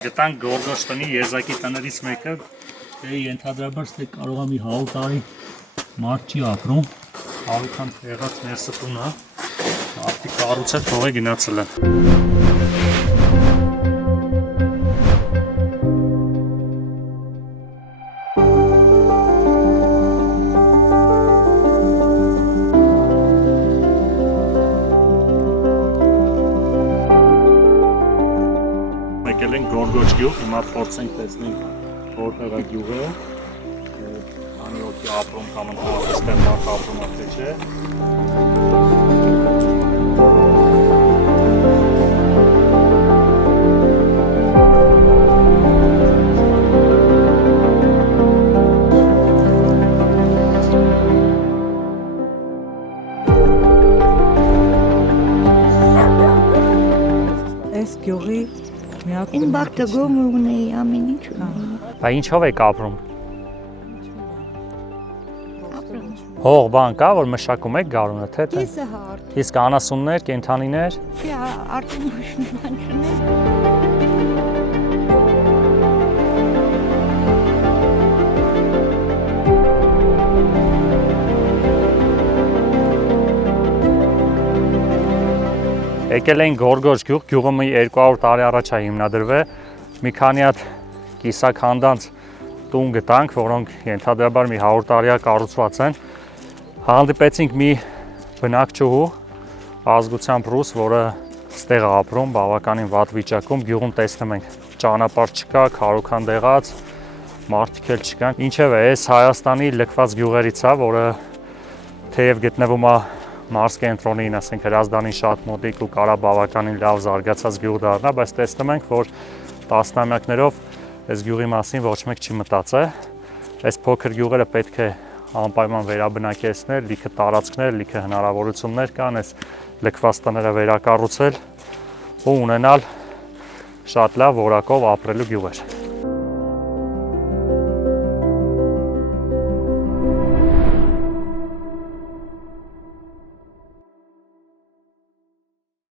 Գտանք Գորգոշտնի եզակի տներից մեկը, ենթադրաբար ստե կարող է մի 100 տարի մարդ չի ապրում, հարուքան եղած ներսը տունը, արդի կառուցել թողե գնացել են։ Եկել ենք Գորգոչ գյուղ, հիմա փորձենք տեսնենք որտեղ է գյուղը, քանի օքի ապրում կամ ընդհանրապես տեղ մարդ ապրում է թե չէ։ Այս գյուղի Ին բակտը գոմը ունեի, ամեն ինչ ունեի։ Բա ինչով եք ապրում։ Հող բան կա, որ մշակում եք գարունը, թե թե։ Կեսը հարդ։ Իսկ անասուններ, կենդանիներ։ Արդեն մշնման չունեմ։ Եկել են Գորգոչ գյուղ, գյուղը մի 200 տարի առաջ է հիմնադրվել, մի քանի հատ կիսաքանդանց տուն գտանք, որոնք ենթադրաբար մի 100 տարիա կառուցված են։ Հանդիպեցինք մի բնակչուհու, ազգությամբ ռուս, որը ստեղ է ապրում, բավականին վատ վիճակում, գյուղում տեսնում ենք ճանապարհ չկա, քարոքան դեղած, մարդիկ էլ չկան։ Ինչևէ, այս Հայաստանի լքված գյուղերից է, որը թեև գտնվում է Մարս կենտրոնին, ասենք Հրազդանին շատ մոտիկ ու կարա բավականին լավ զարգացած գյուղ դառնա, բայց տեսնում ենք, որ տասնամյակներով այս գյուղի մասին ոչ մեկ չի մտածել։ Այս փոքր գյուղերը պետք է անպայման վերաբնակեցնել, լիքը տարածքներ, լիքը հնարավորություններ կան, այս լքված տները վերակառուցել ու ունենալ շատ լավ որակով ապրելու գյուղեր։